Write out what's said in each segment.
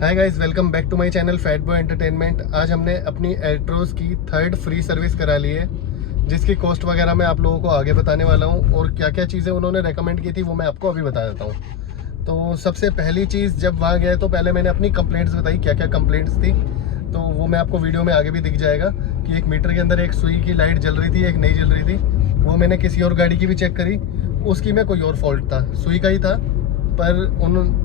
Hi guys, welcome back to my channel fat boy entertainment. आज हमने अपनी एल्ट्रोज की 3rd फ्री सर्विस करा ली है, जिसकी कॉस्ट वगैरह मैं आप लोगों को आगे बताने वाला हूं और क्या क्या चीज़ें उन्होंने रेकमेंड की थी वो मैं आपको अभी बता देता हूं। तो सबसे पहली चीज़, जब वहाँ गए तो पहले मैंने अपनी कंप्लेंट्स बताई, क्या क्या कंप्लेंट्स थी। तो वो मैं आपको वीडियो में आगे भी दिख जाएगा कि एक मीटर के अंदर एक सुई की लाइट जल रही थी, एक नहीं जल रही थी। वो मैंने किसी और गाड़ी की भी चेक करी, उसकी में कोई और फॉल्ट था, सुई का ही था। पर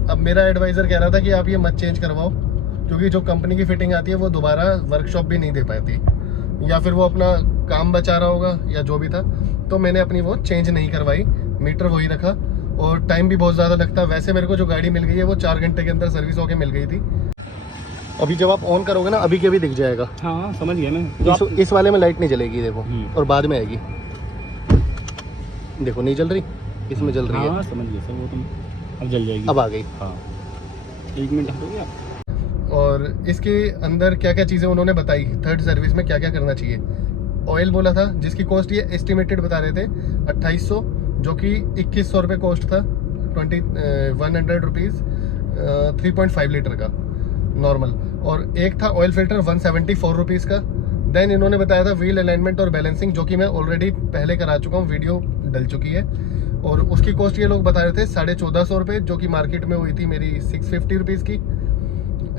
अब मेरा एडवाइज़र कह रहा था कि आप ये मत चेंज करवाओ, क्योंकि जो कंपनी की फिटिंग आती है वो दोबारा वर्कशॉप भी नहीं दे पाती, या फिर वो अपना काम बचा रहा होगा या जो भी था। तो मैंने अपनी वो चेंज नहीं करवाई, मीटर वही रखा। और टाइम भी बहुत ज़्यादा लगता। वैसे मेरे को जो गाड़ी मिल गई है वो 4 घंटे के अंदर सर्विस होके मिल गई थी। अभी जब आप ऑन करोगे ना, अभी के अभी दिख जाएगा। हाँ समझ गया मैं। इस वाले में लाइट नहीं जलेगी, देखो, और बाद में आएगी। देखो नहीं जल रही, इसमें जल रही हाँ, है। समझ गया सर, वो तो अब जल जाएगी। अब आ गई। हाँ, 1 मिनट हटोगे आप। और इसके अंदर क्या क्या चीज़ें उन्होंने बताई, 3rd सर्विस में क्या क्या करना चाहिए। ऑयल बोला था, जिसकी कॉस्ट ये एस्टिमेटेड बता रहे थे 2800, जो कि 2100 रुपये कॉस्ट था। 100 रुपीज़ 3.5 लीटर का नॉर्मल। और एक था ऑयल फिल्टर 174 रुपीज़ का। देन इन्होंने बताया था व्हील अलाइनमेंट और बैलेंसिंग, जो कि मैं ऑलरेडी पहले करा चुका हूँ, वीडियो डल चुकी है। और उसकी कॉस्ट ये लोग बता रहे थे 1450 रुपये, जो कि मार्केट में हुई थी मेरी 650 रुपीज़ की।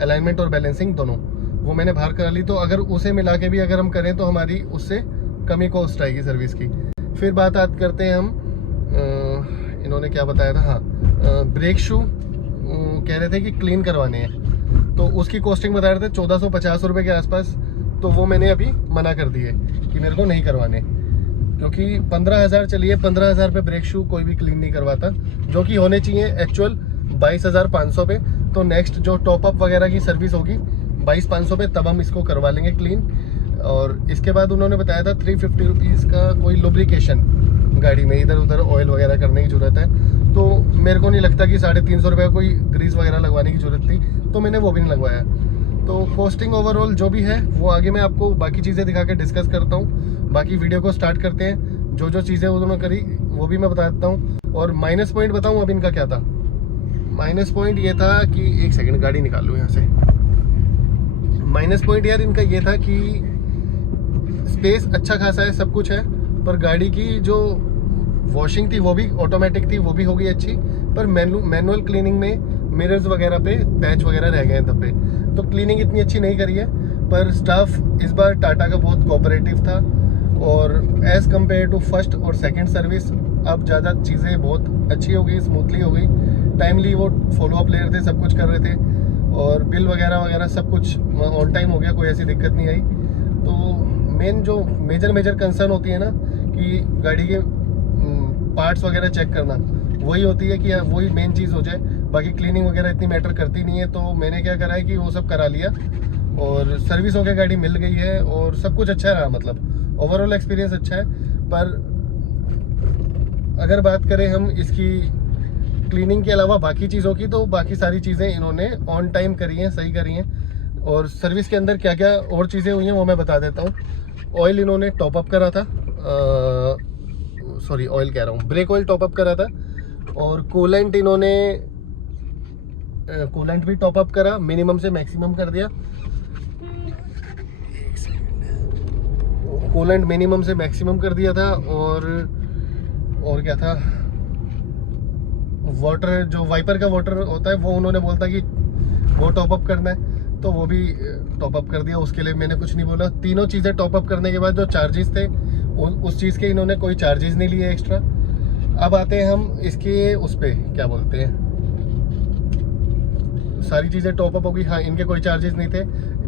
अलाइनमेंट और बैलेंसिंग दोनों वो मैंने बाहर करा ली। तो अगर उसे मिला के भी अगर हम करें तो हमारी उससे कमी कॉस्ट आएगी सर्विस की। फिर बात करते हैं हम, इन्होंने क्या बताया था, हाँ, ब्रेक शू कह रहे थे कि क्लीन करवाने हैं, तो उसकी कॉस्टिंग बता रहे थे 1450 रुपये के आसपास। तो वो मैंने अभी मना कर दिए कि मेरे को नहीं करवाने, क्योंकि 15,000 चलिए, 15,000 पे ब्रेक शू कोई भी क्लीन नहीं करवाता, जो कि होने चाहिए एक्चुअल 22,500 पे। तो नेक्स्ट जो टॉपअप वगैरह की सर्विस होगी 22,500 पे, तब हम इसको करवा लेंगे क्लीन। और इसके बाद उन्होंने बताया था 350 रुपीज़ का कोई लुब्रिकेशन, गाड़ी में इधर उधर ऑयल वगैरह करने की ज़रूरत है। तो मेरे को नहीं लगता कि 350 रुपये कोई ग्रीस वगैरह लगवाने की ज़रूरत थी, तो मैंने वो भी नहीं लगवाया। तो कॉस्टिंग ओवरऑल जो भी है वो आगे मैं आपको बाकी चीज़ें दिखा के डिस्कस करता हूँ। बाकी वीडियो को स्टार्ट करते हैं। जो जो चीज़ें उन्होंने करी वो भी मैं बता देता हूँ। और माइनस पॉइंट बताऊँ अब इनका क्या था। माइनस पॉइंट ये था कि, एक सेकंड गाड़ी निकाल लूँ यहाँ से। माइनस पॉइंट यार इनका ये था कि स्पेस अच्छा खासा है, सब कुछ है, पर गाड़ी की जो वॉशिंग थी वो भी ऑटोमेटिक थी, वो भी हो गई अच्छी। पर मैनुअल क्लीनिंग में मिरर्स वगैरह पे पैच वगैरह रह गए हैं धब्बे, तो क्लीनिंग इतनी अच्छी नहीं करी है। पर स्टाफ इस बार टाटा का बहुत कोऑपरेटिव था, और एज़ कम्पेयर टू फर्स्ट और सेकंड सर्विस अब ज़्यादा चीज़ें बहुत अच्छी हो गई, स्मूथली हो गई। टाइमली वो फॉलो अप ले रहे थे, सब कुछ कर रहे थे, और बिल वगैरह वगैरह सब कुछ ऑन टाइम हो गया, कोई ऐसी दिक्कत नहीं आई। तो मेन जो मेजर कंसर्न होती है ना, कि गाड़ी के पार्ट्स वगैरह चेक करना, वही होती है कि वही मेन चीज़ हो जाए। बाकी क्लीनिंग वगैरह इतनी मैटर करती नहीं है। तो मैंने क्या करा है कि वो सब करा लिया, और सर्विस होकर गाड़ी मिल गई है, और सब कुछ अच्छा रहा, मतलब ओवरऑल एक्सपीरियंस अच्छा है। पर अगर बात करें हम इसकी क्लीनिंग के अलावा बाकी चीज़ों की, तो बाकी सारी चीज़ें इन्होंने ऑन टाइम करी हैं, सही करी हैं। और सर्विस के अंदर क्या क्या और चीज़ें हुई हैं वो मैं बता देता हूँ। ऑयल इन्होंने टॉपअप करा था, सॉरी ऑयल कह रहा हूँ, ब्रेक ऑयल टॉपअप करा था। और कूलेंट इन्होंने कूलेंट भी टॉपअप करा, मिनिमम से मैक्सिमम कर दिया। कूलेंट मिनिमम से मैक्सिमम कर दिया था। और क्या था, वाटर, जो वाइपर का वाटर होता है वो उन्होंने बोलता कि वो टॉपअप करना है, तो वो भी टॉपअप कर दिया। उसके लिए मैंने कुछ नहीं बोला। तीनों चीज़ें टॉपअप करने के बाद जो चार्जेस थे उस चीज़ के इन्होंने कोई चार्जेस नहीं लिए एक्स्ट्रा। अब आते हैं हम इसके उस पर, क्या बोलते हैं, सारी चीज़ें टॉपअप होगी, हाँ, इनके कोई चार्जेस नहीं थे।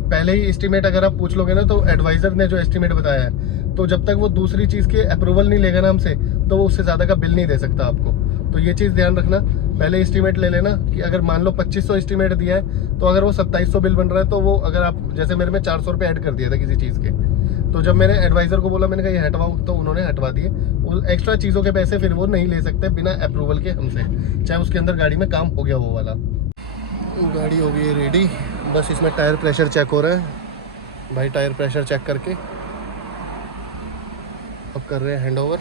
पहले ही एस्टीमेट अगर आप पूछ लोगे ना, तो एडवाइज़र ने जो एस्टीमेट बताया है, तो जब तक वो दूसरी चीज़ के अप्रूवल नहीं लेगा ना हमसे, तो वो उससे ज़्यादा का बिल नहीं दे सकता आपको। तो ये चीज़ ध्यान रखना, पहले एस्टीमेट ले लेना कि अगर मान लो 2500 एस्टीमेट दिया है, तो अगर वो 2700 बिल बन रहा है, तो वो अगर आप, जैसे मेरे में 400 रुपये ऐड कर दिया था किसी चीज़ के, तो जब मैंने एडवाइज़र को बोला, मैंने कहा ये हटवाओ, तो उन्होंने हटवा दिए। वो एक्स्ट्रा चीज़ों के पैसे फिर वो नहीं ले सकते बिना अप्रूवल के हमसे, चाहे उसके अंदर गाड़ी में काम हो गया वो वाला। गाड़ी हो गई है रेडी, बस इसमें टायर प्रेशर चेक हो रहा है भाई। टायर प्रेशर चेक करके अब कर रहे हैं हैंड ओवर।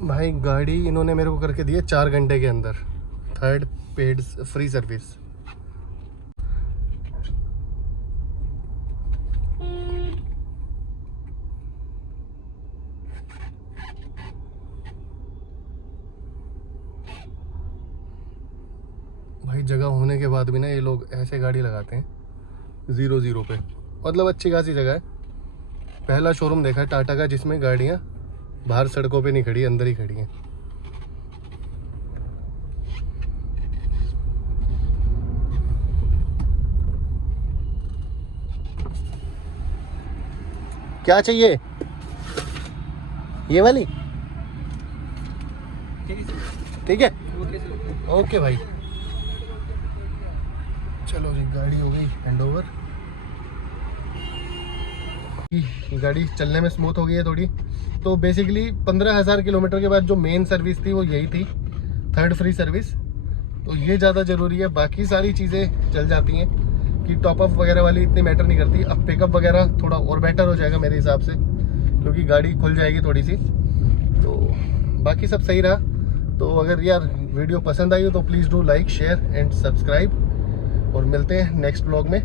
भाई गाड़ी इन्होंने मेरे को करके दी है 4 घंटे के अंदर, 3rd पेड फ्री सर्विस। भाई जगह होने के बाद भी ना ये लोग ऐसे गाड़ी लगाते हैं 0-0 पे, मतलब अच्छी खासी जगह है। पहला शोरूम देखा है टाटा का जिसमें गाड़ियाँ बाहर सड़कों पे नहीं खड़ी, अंदर ही खड़ी हैं। क्या चाहिए? ये वाली ठीक है, ओके भाई। चलो जी गाड़ी हो गई हैंड ओवर। गाड़ी चलने में स्मूथ हो गई है थोड़ी। तो बेसिकली 15,000 किलोमीटर के बाद जो मेन सर्विस थी वो यही थी, 3rd फ्री सर्विस। तो ये ज़्यादा ज़रूरी है, बाकी सारी चीज़ें चल जाती हैं कि टॉपअप वगैरह वाली इतनी मैटर नहीं करती। अब पिकअप वगैरह थोड़ा और बेटर हो जाएगा मेरे हिसाब से, क्योंकि गाड़ी खुल जाएगी थोड़ी सी। तो बाकी सब सही रहा। तो अगर यार वीडियो पसंद आई हो तो please do like, share and subscribe, और मिलते हैं नेक्स्ट व्लॉग में।